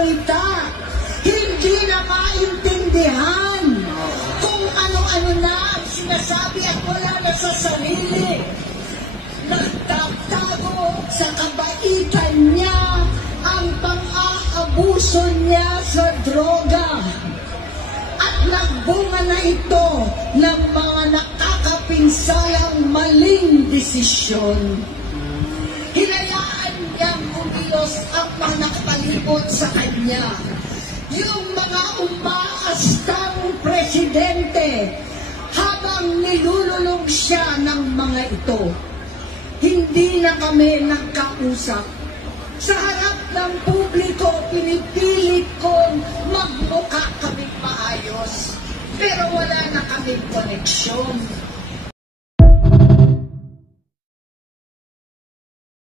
salita. Hindi na maintindihan kung ano-ano na ang sinasabi at wala na sa sarili. Nagtatago sa kabaitan niya ang pang-aabuso niya sa droga. At nagbunga na ito ng mga nakakapinsalang maling desisyon. Hinayaan niyang umilos ang mga nakapalibot sa kanya. Yung mga umaastang presidente habang nilululong siya ng mga ito. Hindi na kami nagkausap. Sa harap ng publiko, pinipilit kong magmukha kaming maayos. Pero wala na kaming koneksyon.